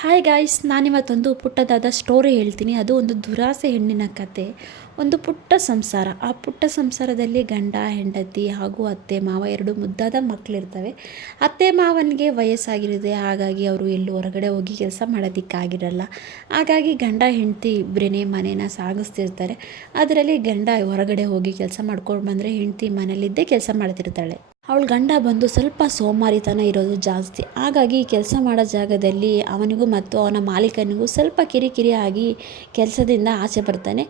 Hi guys, ನಾನಿವತ್ತೊಂದು ಪುಟ್ಟದಾದ story ಹೇಳ್ತೀನಿ. ಅದು ಒಂದು ದುರಾಸೆ ಹೆಣ್ಣಿನ ಕತೆ. ಒಂದು ಪುಟ್ಟ ಸಂಸಾರ. ಆ ಪುಟ್ಟ ಸಂಸಾರದಲ್ಲಿ ಗಂಡ ಹೆಂಡತಿ ಹಾಗೂ ಅತ್ತೆ ಮಾವ ಎರಡು ಮುದ್ದಾದ ಮಕ್ಕಳಿರ್ತವೆ. ಅತ್ತೆ ಮಾವನಿಗೆ ವಯಸ್ಸಾಗಿರುತ್ತೆ, ಹಾಗಾಗಿ ಅವರು ಎಲ್ಲೂ ಹೊರಗಡೆ ಹೋಗಿ ಕೆಲಸ ಮಾಡೋದಕ್ಕಾಗಿರಲ್ಲ. ಹಾಗಾಗಿ ಗಂಡ ಹೆಂಡತಿ ಇಬ್ಬರೇ ಮನೇನ ಸಾಗಿಸ್ತಿರ್ತಾರೆ. ಅದರಲ್ಲಿ ಗಂಡ ಹೊರಗಡೆ ಹೋಗಿ ಕೆಲಸ ಮಾಡ್ಕೊಂಡು ಬಂದರೆ ಹೆಂಡತಿ ಮನೇಲಿದ್ದೇ ಕೆಲಸ ಮಾಡ್ತಿರ್ತಾಳೆ. ಅವಳ ಗಂಡ ಬಂದು ಸ್ವಲ್ಪ ಸೋಮಾರಿತನ ಇರೋದು ಜಾಸ್ತಿ. ಹಾಗಾಗಿ ಕೆಲಸ ಮಾಡೋ ಜಾಗದಲ್ಲಿ ಅವನಿಗೂ ಮತ್ತು ಅವನ ಮಾಲೀಕನಿಗೂ ಸ್ವಲ್ಪ ಕಿರಿಕಿರಿ ಆಗಿ ಕೆಲಸದಿಂದ ಆಚೆ ಬರ್ತಾನೆ.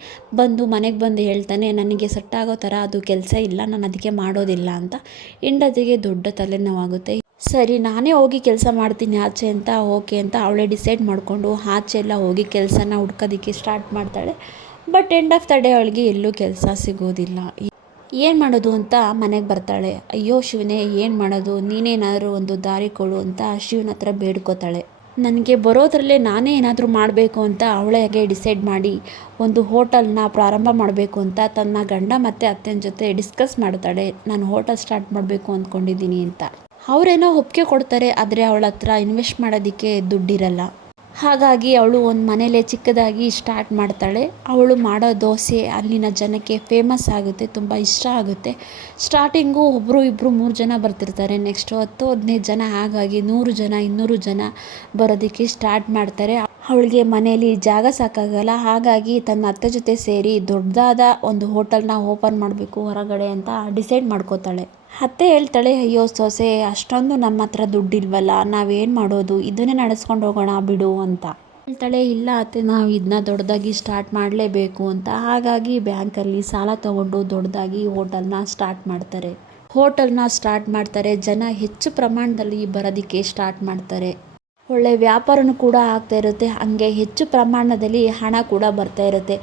ಮನೆಗೆ ಬಂದು ಹೇಳ್ತಾನೆ, ನನಗೆ ಸೆಟ್ ಆಗೋ ಥರ ಅದು ಕೆಲಸ ಇಲ್ಲ, ನಾನು ಅದಕ್ಕೆ ಮಾಡೋದಿಲ್ಲ ಅಂತ. ಹೆಂಡತಿಗೆ ದೊಡ್ಡ ತಲೆನೋವಾಗುತ್ತೆ. ಸರಿ, ನಾನೇ ಹೋಗಿ ಕೆಲಸ ಮಾಡ್ತೀನಿ ಆಚೆ ಅಂತ ಓಕೆ ಅಂತ ಅವಳೇ ಡಿಸೈಡ್ ಮಾಡಿಕೊಂಡು ಆಚೆ ಎಲ್ಲ ಹೋಗಿ ಕೆಲಸನ ಹುಡ್ಕೋದಕ್ಕೆ ಸ್ಟಾರ್ಟ್ ಮಾಡ್ತಾಳೆ. But end of the day ಅವಳಿಗೆ ಎಲ್ಲೂ ಕೆಲಸ ಸಿಗೋದಿಲ್ಲ. ಏನು ಮಾಡೋದು ಅಂತ ಮನೆಗೆ ಬರ್ತಾಳೆ. ಅಯ್ಯೋ ಶಿವನೇ, ಏನು ಮಾಡೋದು, ನೀನೇನಾದರೂ ಒಂದು ದಾರಿ ಕೊಡು ಅಂತ ಶಿವನ ಹತ್ರ ಬೇಡ್ಕೋತಾಳೆ. ನನಗೆ ಬರೋದ್ರಲ್ಲೇ ನಾನೇ ಏನಾದರೂ ಮಾಡಬೇಕು ಅಂತ ಅವಳಿಗೆ ಡಿಸೈಡ್ ಮಾಡಿ ಒಂದು ಹೋಟೆಲ್ನ ಪ್ರಾರಂಭ ಮಾಡಬೇಕು ಅಂತ ತನ್ನ ಗಂಡ ಮತ್ತು ಅತ್ತೆನ ಜೊತೆ ಡಿಸ್ಕಸ್ ಮಾಡ್ತಾಳೆ. ನಾನು ಹೋಟೆಲ್ ಸ್ಟಾರ್ಟ್ ಮಾಡಬೇಕು ಅಂದ್ಕೊಂಡಿದ್ದೀನಿ ಅಂತ. ಅವರೇನೋ ಒಪ್ಪಿಗೆ ಕೊಡ್ತಾರೆ, ಆದರೆ ಅವಳ ಹತ್ರ ಇನ್ವೆಸ್ಟ್ ಮಾಡೋದಕ್ಕೆ ದುಡ್ಡಿರಲ್ಲ. ಹಾಗಾಗಿ ಅವಳು ಒಂದು ಮನೇಲೇ ಚಿಕ್ಕದಾಗಿ ಸ್ಟಾರ್ಟ್ ಮಾಡ್ತಾಳೆ. ಅವಳು ಮಾಡೋ ದೋಸೆ ಅಲ್ಲಿನ ಜನಕ್ಕೆ ಫೇಮಸ್ ಆಗುತ್ತೆ, ತುಂಬ ಇಷ್ಟ ಆಗುತ್ತೆ. ಸ್ಟಾರ್ಟಿಂಗು ಒಬ್ಬರು ಇಬ್ಬರು 3 ಜನ ಬರ್ತಿರ್ತಾರೆ. ನೆಕ್ಸ್ಟು 10-15 ಜನ, ಹಾಗಾಗಿ 100 ಜನ 200 ಜನ ಬರೋದಕ್ಕೆ ಸ್ಟಾರ್ಟ್ ಮಾಡ್ತಾರೆ. ಅವಳಿಗೆ ಮನೇಲಿ ಜಾಗ ಸಾಕಾಗಲ್ಲ. ಹಾಗಾಗಿ ತನ್ನ ಅತ್ತೆ ಜೊತೆ ಸೇರಿ ದೊಡ್ಡದಾದ ಒಂದು ಹೋಟೆಲ್ನ ಓಪನ್ ಮಾಡಬೇಕು ಹೊರಗಡೆ ಅಂತ ಡಿಸೈಡ್ ಮಾಡ್ಕೋತಾಳೆ. ಅತ್ತೆ ಹೇಳ್ತಾಳೆ, ಅಯ್ಯೋ ಸೊಸೆ, ಅಷ್ಟೊಂದು ನಮ್ಮ ಹತ್ರ ದುಡ್ಡಿಲ್ವಲ್ಲ, ನಾವೇನು ಮಾಡೋದು, ಇದನ್ನೇ ನಡೆಸ್ಕೊಂಡು ಹೋಗೋಣ ಬಿಡು ಅಂತ ಹೇಳ್ತಾಳೆ. ಇಲ್ಲ ಅತ್ತೆ, ನಾವು ಇದನ್ನ ದೊಡ್ಡದಾಗಿ ಸ್ಟಾರ್ಟ್ ಮಾಡಲೇಬೇಕು ಅಂತ. ಹಾಗಾಗಿ ಬ್ಯಾಂಕಲ್ಲಿ ಸಾಲ ತಗೊಂಡು ದೊಡ್ಡದಾಗಿ ಹೋಟೆಲ್ನ ಸ್ಟಾರ್ಟ್ ಮಾಡ್ತಾರೆ. ಜನ ಹೆಚ್ಚು ಪ್ರಮಾಣದಲ್ಲಿ ಬರೋದಕ್ಕೆ ಸ್ಟಾರ್ಟ್ ಮಾಡ್ತಾರೆ. ಒಳ್ಳೆ ವ್ಯಾಪಾರನೂ ಕೂಡ ಆಗ್ತಾ ಇರುತ್ತೆ, ಹಾಗೆ ಹೆಚ್ಚು ಪ್ರಮಾಣದಲ್ಲಿ ಹಣ ಕೂಡ ಬರ್ತಾ ಇರುತ್ತೆ.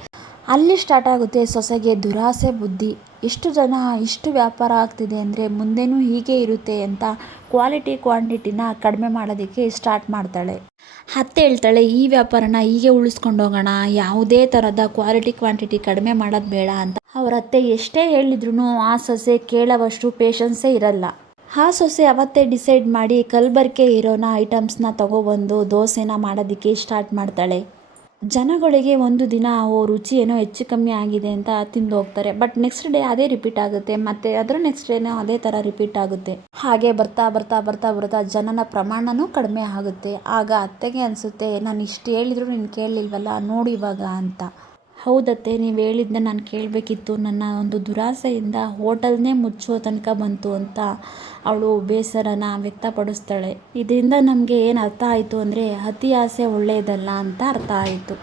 ಅಲ್ಲಿ ಸ್ಟಾರ್ಟ್ ಆಗುತ್ತೆ ಸೊಸೆಗೆ ದುರಾಸೆ ಬುದ್ಧಿ. ಎಷ್ಟು ಜನ ಇಷ್ಟು ವ್ಯಾಪಾರ ಆಗ್ತಿದೆ ಅಂದರೆ ಮುಂದೆನೂ ಹೀಗೆ ಇರುತ್ತೆ ಅಂತ ಕ್ವಾಂಟಿಟಿನ ಕಡಿಮೆ ಮಾಡೋದಕ್ಕೆ ಸ್ಟಾರ್ಟ್ ಮಾಡ್ತಾಳೆ. ಅತ್ತೆ ಹೇಳ್ತಾಳೆ, ಈ ವ್ಯಾಪಾರನ ಹೀಗೆ ಉಳಿಸ್ಕೊಂಡು ಹೋಗೋಣ, ಯಾವುದೇ ಥರದ ಕ್ವಾಂಟಿಟಿ ಕಡಿಮೆ ಮಾಡೋದು ಬೇಡ ಅಂತ. ಅವ್ರ ಅತ್ತೆ ಎಷ್ಟೇ ಹೇಳಿದ್ರು ಆ ಸೊಸೆ ಕೇಳೋವಷ್ಟು ಪೇಷನ್ಸೇ ಇರಲ್ಲ. ಆ ಸೊಸೆ ಅವತ್ತೇ ಡಿಸೈಡ್ ಮಾಡಿ ಕಲಬೆರಕೆ ಇರೋನ ಐಟಮ್ಸ್ನ ತಗೊಬಂದು ದೋಸೆನ ಮಾಡೋದಕ್ಕೆ ಸ್ಟಾರ್ಟ್ ಮಾಡ್ತಾಳೆ. ಜನಗಳಿಗೆ ಒಂದು ದಿನ ರುಚಿ ಏನೋ ಹೆಚ್ಚು ಕಮ್ಮಿ ಆಗಿದೆ ಅಂತ ತಿಂದು ಹೋಗ್ತಾರೆ. ಬಟ್ ನೆಕ್ಸ್ಟ್ ಡೇ ಅದೇ ರಿಪೀಟ್ ಆಗುತ್ತೆ, ಮತ್ತು ಅದರ ನೆಕ್ಸ್ಟ್ ಡೇನೋ ಅದೇ ಥರ ರಿಪೀಟ್ ಆಗುತ್ತೆ. ಹಾಗೆ ಬರ್ತಾ ಬರ್ತಾ ಬರ್ತಾ ಬರ್ತಾ ಜನನ ಪ್ರಮಾಣನೂ ಕಡಿಮೆ ಆಗುತ್ತೆ. ಆಗ ಅತ್ತೆಗೆ ಅನಿಸುತ್ತೆ, ನಾನು ಇಷ್ಟು ಹೇಳಿದ್ರು ನೀನು ಕೇಳಲಿಲ್ವಲ್ಲ, ನೋಡು ಇವಾಗ ಅಂತ. ಹೌದತ್ತೆ, ನೀವು ಹೇಳಿದ್ನ ನಾನು ಕೇಳಬೇಕಿತ್ತು, ನನ್ನ ಒಂದು ದುರಾಸೆಯಿಂದ ಹೋಟೆಲ್ನೇ ಮುಚ್ಚೋ ತನಕ ಬಂತು ಅಂತ ಅವಳು ಬೇಸರನ ವ್ಯಕ್ತಪಡಿಸ್ತಾಳೆ. ಇದರಿಂದ ನಮಗೆ ಏನು ಅರ್ಥ ಆಯಿತು ಅಂದರೆ, ಅತಿ ಆಸೆ ಒಳ್ಳೆಯದಲ್ಲ ಅಂತ ಅರ್ಥ ಆಯಿತು.